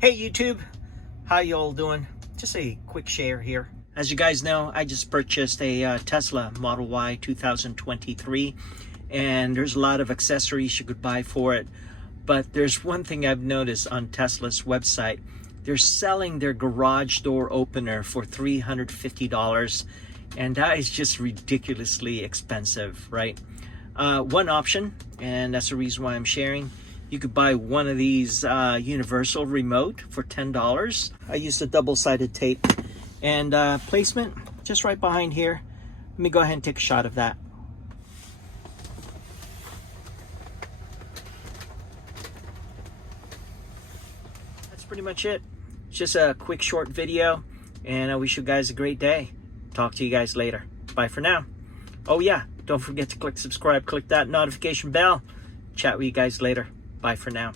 Hey YouTube, how you all doing? Just a quick share here. As you guys know, I just purchased a Tesla Model Y 2023, and there's a lot of accessories you could buy for it. But there's one thing I've noticed on Tesla's website. They're selling their garage door opener for $350, and that is just ridiculously expensive, right? One option, and that's the reason why I'm sharing, you could buy one of these universal remote for $10. I used a double-sided tape, and placement just right behind here. Let me go ahead and take a shot of that. That's pretty much it. It's just a quick short video, and I wish you guys a great day. Talk to you guys later. Bye for now. Oh yeah, don't forget to click subscribe, click that notification bell. Chat with you guys later. Bye for now.